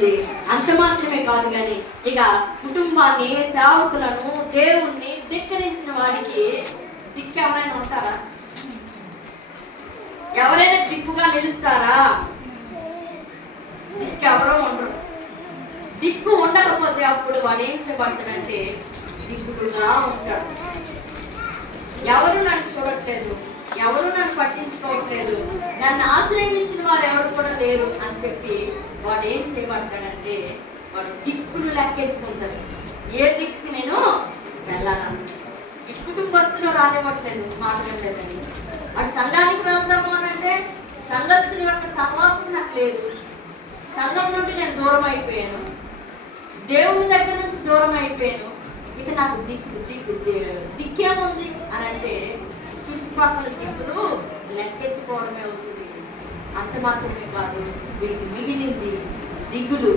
ఉంది. అంత మాత్రమే కాదు కానీ ఇక కుటుంబాన్ని, సేవకులను, దేవుణ్ణి ధిక్కరించిన వాడికి దిక్కు ఎవరైనా ఉంటారా? ఎవరైనా దిక్కుగా నిలుస్తారా? దిక్కు ఎవరో ఉండరు. దిక్కు ఉండకపోతే అప్పుడు వాడు ఏం చేయబడతాడంటే దిక్కుగా ఉంటాడు. ఎవరు నన్ను చూడట్లేదు, ఎవరు నన్ను పట్టించుకోవట్లేదు, నన్ను ఆశ్రయించిన వారు ఎవరు కూడా లేరు అని చెప్పి వాడు ఏం చేయబడతాడంటే వాడు దిక్కులు లెక్కెట్టుకుంటాడు. ఏ దిక్కు నేను వెళ్ళాలను. ఈ కుటుంబస్తులు రానివ్వట్లేదు, మాట్లాడలేదని. వాడు సంఘానికి వెళ్తాము అని అంటే సంఘస్థుల యొక్క సహవాసం నాకు లేదు, సంఘం నుండి నేను దూరం అయిపోయాను, దేవుని దగ్గర నుంచి దూరం అయిపోయాను, ఇక నాకు దిక్కేముంది అని అంటే చుట్టుపక్కల దిక్కులు లెక్కెట్టుకోవడమే అవుతుంది. అంత మాత్రమే కాదు, వీడికి మిగిలింది దిగులు.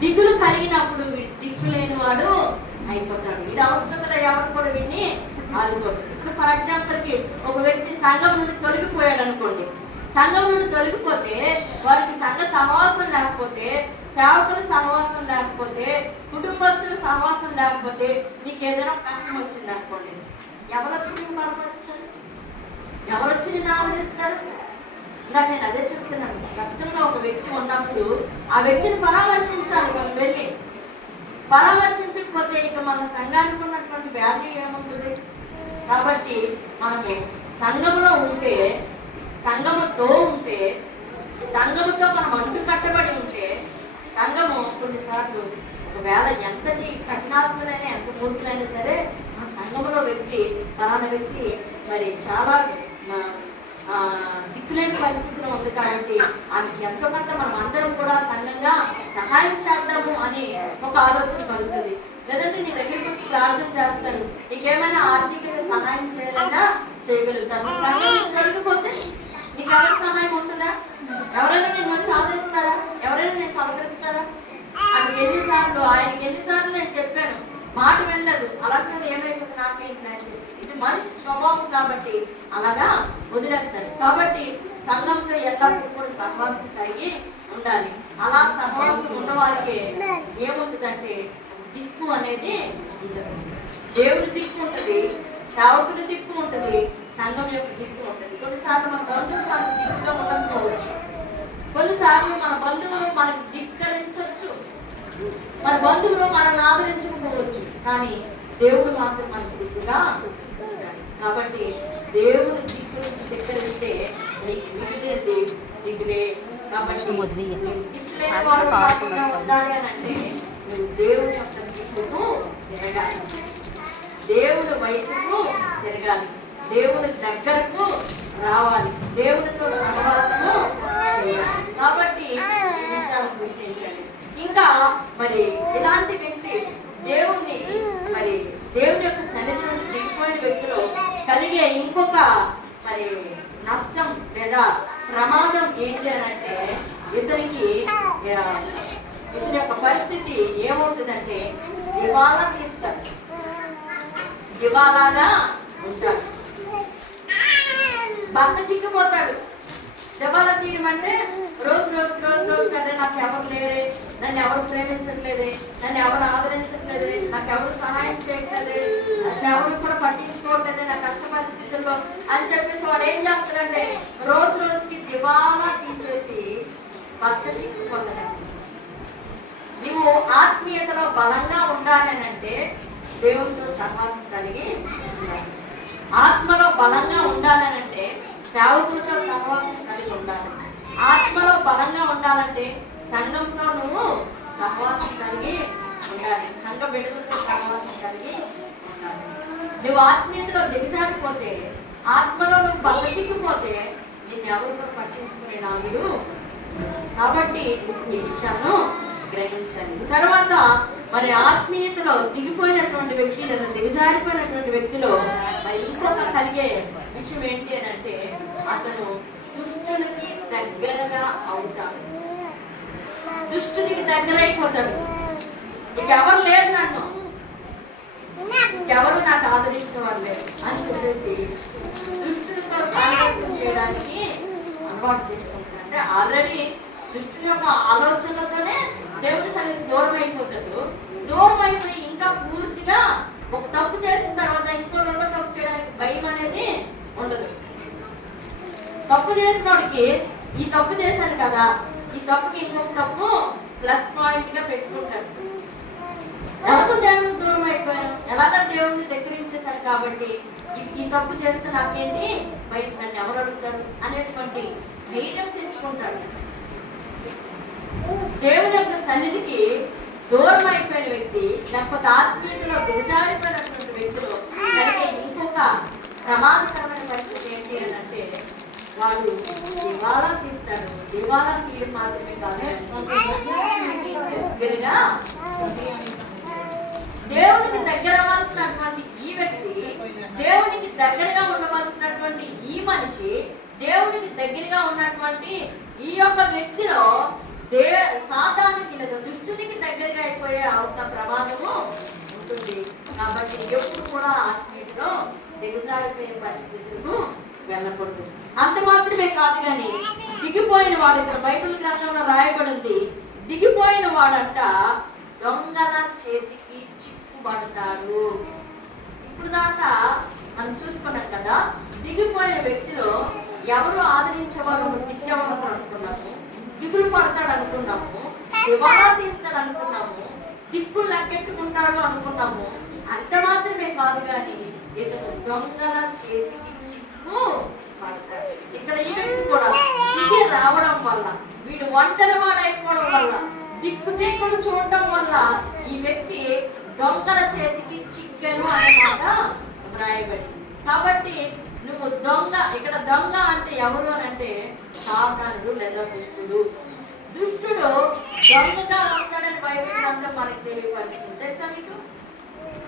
దిగులు కలిగినప్పుడు వీడి దిక్కు లేని వాడు అయిపోతాడు. వీడి అవసరంలో ఎవరు కూడా వీడిని ఆదుకోడు. ఇప్పుడు ఫర్ ఎగ్జాంపుల్కి ఒక వ్యక్తి సంఘం నుండి తొలగిపోయాడు అనుకోండి. సంఘం నుండి తొలగిపోతే వాడికి సంఘ సహవాసం లేకపోతే, సేవకుల సహవాసం లేకపోతే, కుటుంబస్తుల సహవాసం లేకపోతే, నీకు ఏదైనా కష్టం వచ్చింది అనుకోండి, ఎవరు వచ్చి నీకు బలపరుస్తారు? ఎవరు వచ్చి నిన్ను ఆదరిస్తారు? ఇందాక నేను అదే చెప్తున్నాను. కష్టంలో ఒక వ్యక్తి ఉన్నప్పుడు ఆ వ్యక్తిని పరామర్శించాలి. మనం వెళ్ళి పరామర్శించకపోతే ఇక మన సంఘానికి ఉన్నటువంటి వాల్యూ ఏముంటుంది? కాబట్టి మనము సంఘములో ఉంటే, సంఘముతో ఉంటే, సంఘముతో మనం అంటు కట్టబడి ఉంటే, సంఘము కొన్నిసార్లు ఒకవేళ ఎంతటి కఠినాత్ములైనా, ఎంత మూర్ఖులైనా సరే ఆ సంఘములో వ్యక్తి, ఫలానా వ్యక్తి మరి చాలా దిక్కులేని పరిస్థితిలో ఉంది కాబట్టి ఆమెకి ఎంతో కొంత మనం అందరం కూడా సంఘంగా సహాయం చేద్దాము అని ఒక ఆలోచన కలుగుతుంది. లేదంటే నీ దగ్గరికి వచ్చి ప్రార్థన చేస్తారు, నీకేమైనా ఆర్థికంగా సహాయం చేయాలన్నా చేయగలుగుతాను. సంఘం తొలగిపోతే నీకు ఎవరి సహాయం ఉంటుందా? ఎవరైనా నేను వచ్చి ఆదరిస్తారా? ఎవరైనా నేను పలకరిస్తారా? ఆయనకి ఎన్నిసార్లు నేను చెప్పాను, మాట వెళ్ళదు. అలాంటి ఏమైపోతుంది నాకేంటి? ఇది మనిషి స్వభావం కాబట్టి అలాగా వదిలేస్తారు. కాబట్టి సంఘంతో ఎల్లప్పుడూ కూడా సహవాసం కలిగి ఉండాలి. అలా సహవాసం ఉన్నవారికి ఏముంటుందంటే దిక్కు అనేది ఉంటుంది. దేవుని దిక్కు ఉంటుంది, సేవకుల దిక్కు ఉంటుంది, సంఘం యొక్క దిక్కు ఉంటుంది. కొన్నిసార్లు మన బంధువులు మనకు దిక్కుగా ఉండకపోవచ్చు, కొన్నిసార్లు మన బంధువులు మనకు ధిక్కరించవచ్చు, మన బంధువులు మనల్ని ఆదరించకపోవచ్చు, కానీ దేవుడు మాత్రం మనకు దిక్కుగా ఉంటాడు. కాబట్టి దేవుని దిక్కు నుంచి ధిక్కరిస్తే నీకు మిగిలినది దిగులే. కాబట్టి దిక్కులేని వాడు కాకుండా ఉండాలి అని అంటే నువ్వు దేవుని యొక్క దిక్కుకు తిరగాలి, దేవుని వైపుకు తిరగాలి, దేవుని దగ్గరకు రావాలి, దేవునితో సహవాసము చేయాలి. కాబట్టి ఈ విషయాలు గుర్తించండి. ఇంకా మరి ఇలాంటి వ్యక్తి దేవుని యొక్క సన్నిధి నుండి దిగిపోయిన వ్యక్తిలో కలిగే ఇంకొక మరి నష్టం లేదా ప్రమాదం ఏంటి అని అంటే ఇతని యొక్క పరిస్థితి ఏమవుతుందంటే దివాలా తీస్తాడు, దివాలాగా ఉంటాడు, భర్త చిక్కిపోతాడు. దివాలా తీయడం అంటే రోజు అదే నాకు ఎవరు లేరే, నన్ను ఎవరు ప్రేమించట్లేదే, నన్ను ఎవరు ఆదరించట్లేదే, నాకు ఎవరు సహాయం చేయట్లేదే, నన్ను ఎవరు కూడా పట్టించుకోవట్లేదే నా కష్ట పరిస్థితుల్లో అని చెప్పేసి వాడు ఏం చేస్తాడంటే రోజుకి దివాలా తీసేసి భర్త చిక్కుపోతాడు. నువ్వు ఆత్మీయతలో బలంగా ఉండాలి అంటే దేవునితో సహవాసం కలిగి ఉండాలి. ఆత్మలో బలంగా ఉండాలనంటే సేవకులతో సహవాసం కలిగి ఉండాలి. ఆత్మలో బలంగా ఉండాలంటే సంఘంతో నువ్వు సహవాసం కలిగి ఉండాలి, సంఘ బిడ్డలతో సహవాసం కలిగి ఉండాలి. నువ్వు ఆత్మీయతలో దిగజారిపోతే, ఆత్మలో నువ్వు బలచిక్కిపోతే నిన్ను ఎవరు కూడా పట్టించుకునే నాయుడు. కాబట్టి ఈ విషయాలను గ్రహించాలి. తర్వాత మరి ఆత్మీయతలో దిగిపోయినటువంటి వ్యక్తి లేదా దిగజారిపోయినటువంటి వ్యక్తిలో మరి ఇంకొక కలిగే విషయం ఏంటి అని అంటే అతను దుష్టునికి దగ్గరగా అవుతాడు, దుష్టునికి దగ్గర అయిపోతాడు. ఇక ఎవరు లేరు, నన్ను ఎవరు నాకు ఆదరించేవారు లేరు అని చెప్పేసి దుష్టులతో సాంగత్యం చేయడానికి అలవాటు చేసుకుంటాడు. అంటే ఆల్రెడీ దుష్టుని యొక్క ఆలోచనలతోనే దేవుని సన్నిధికి దూరం అయిపోతాడు. దూరం అయిపోయి ఇంకా పూర్తిగా ఒక తప్పు చేసిన తర్వాత ఇంకో రెండో తప్పు చేయడానికి భయం అనేది ఉండదు. తప్పు చేసిన వాడికి ఈ తప్పు చేశాను కదా, ఈ తప్పుకి ఇంకొక తప్పు ప్లస్ పాయింట్ గా పెట్టుకుంటారు. ఎలాగో దేవుడికి దూరం అయిపోయాను, ఎలాగో దేవుడిని దగ్గరించేశాను కాబట్టి ఈ తప్పు చేస్తే నాకేంటి భయం, నన్ను ఎవరు అడుగుతారు అనేటువంటి ధైర్యం తెచ్చుకుంటాడు. దేవుని యొక్క సన్నిధికి దూరం అయిపోయిన వ్యక్తి, లేకపోతే ఆత్మీయతలో దిగజారిపోయినటువంటి వ్యక్తులు కలిగే ఇంకొక ప్రమాదకరమైన పరిస్థితి ఏంటి అని అంటే వాడు దివాలా తీస్తాడు. దివాలా తీయడం మాత్రమే కాదు, దగ్గరగా దేవునికి దగ్గర అవ్వాల్సినటువంటి ఈ వ్యక్తి, దేవునికి దగ్గరగా ఉండవలసినటువంటి ఈ మనిషి, దేవునికి దగ్గరగా ఉన్నటువంటి ఈ యొక్క వ్యక్తిలో సాతానికి లేదా దుష్టునికి దగ్గరగా అయిపోయే అంత ప్రమాదము ఉంటుంది. కాబట్టి ఎప్పుడు కూడా ఆత్మీయతలో దిగజారిపోయే పరిస్థితులకు వెళ్ళకూడదు. అంత మాత్రమే కాదు కానీ దిగిపోయిన వాడు, ఇక్కడ బైబిల్ గ్రంథంలో రాయబడింది, దిగిపోయిన వాడంట దొంగల చేతికి చిక్కుబడతాడు. ఇప్పుడు దాకా మనం చూసుకున్నాం కదా, దిగిపోయిన వ్యక్తిలో ఎవరు ఆదరించేవారు, దిక్కెవరు అనుకున్నాము, దిగులు పడతాడు అనుకున్నాము, దివాలా తీస్తాడు అనుకున్నాము, దిక్కులు లెక్కెట్టుకుంటాడు అనుకున్నాము. అంత మాత్రమే కాదు కానీ ఇతను దొంగల చేతికి చిక్కు పడతాడు. ఇక్కడ ఈ వ్యక్తి కూడా దిగి రావడం వల్ల, వీడు ఒంటరి వాడైపోవడం వల్ల, దిక్కులు చూడటం వల్ల ఈ వ్యక్తి దొంగల చేతికి చిక్కెను అనే మాట వ్రాయబడింది. కాబట్టి నువ్వు దొంగ, ఇక్కడ దొంగ అంటే ఎవరు అని అంటే సాతానుడు లేదా దుష్టుడు. దుష్టుడు దొంగగా ఉంటాడని బైబిల్ గ్రంథం మనకి తెలియపరుస్తుంది. తెలుసా మీకు?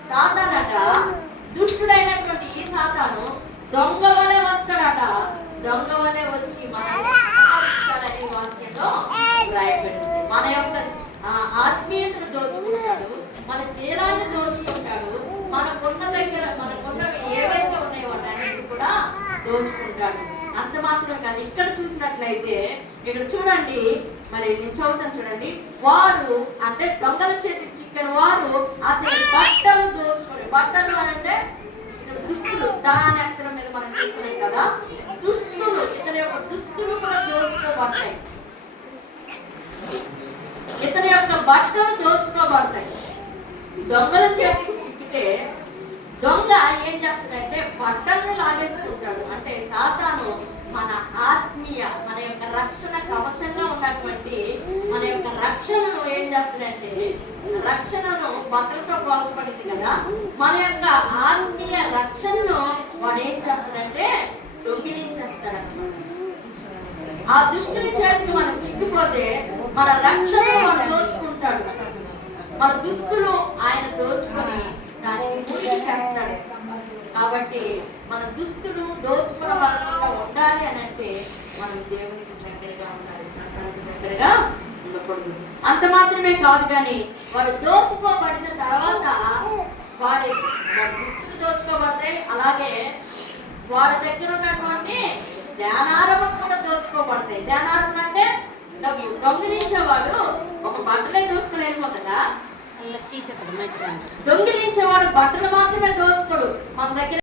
సాతానట, దుష్టుడైనటువంటి ఈ సాతాను దొంగ వలె వస్తాడట. దొంగ వలె వచ్చి మనని వాక్యంలో వ్రాయబడింది. మన యొక్క ఆత్మీయతను దోచుకుంటాడు, మన శీలాన్ని దోచుకుంటాడు, మనకున్న దగ్గర మనకున్నవి ఏవైతే ఉన్నాయో వాటన్నిటి కూడా దోచుకుంటాడు. అంత మాత్రం కాదు, ఇక్కడ చూసినట్లయితే ఇక్కడ చూడండి, మరి నేను చదువుతాను చూడండి. వారు అంటే దొంగల చేతికి చిక్కిన వారు అతని బట్టలు దోచుకొని, బట్టలు అంటే ఇక్కడ దుస్తులు, దాని అక్షరం మీద మనం చూస్తున్నాం కదా, దుస్తులు, ఇతని యొక్క దుస్తులు కూడా దోచుకోబడతాయి, ఇతని యొక్క బట్టలు దోచుకోబడతాయి. దొంగల చేతికి చిక్కితే దొంగ ఏం చేస్తాడంటే బట్టలను లాగేసుకుంటాడు. అంటే సాతాను మన ఆత్మీయ, మన యొక్క రక్షణ కవచంగా ఉన్నటువంటి మన యొక్క రక్షణను ఏం చేస్తాడంటే, రక్షణను బట్టలతో పోల్చబడింది కదా, మన యొక్క ఆత్మీయ రక్షణను వాడు ఏం చేస్తాడంటే దొంగిలించేస్తాడన్నమాట. ఆ దుష్టుని చేతికి మనం చిక్కిపోతే మన రక్షణను వాడు దోచుకుంటాడు. మన దుస్తులు ఆయన దోచుకొని దానికి పూజ చేస్తాడు. కాబట్టి మన దుస్తులు దోచుకోవకుండా ఉండాలి అని అంటే మనం దేవునికి దగ్గరగా ఉండాలి, సాతానుకి దగ్గరగా ఉండకూడదు. అంత మాత్రమే కాదు కానీ వాడు దోచుకోబడిన తర్వాత వాడి దుస్తులు దోచుకోబడతాయి. అలాగే వాడి దగ్గర ఉన్నటువంటి ధ్యానారవం కూడా దోచుకోబడతాయి. ధ్యానారవం అంటే డబ్బు. దొంగిలించేవాడు ఒక బట్టలే దోచుకొని వెళ్ళిపోతుందా? దొంగిలించేవాడు బట్టలు మాత్రమే దోచుకోడు. మన దగ్గర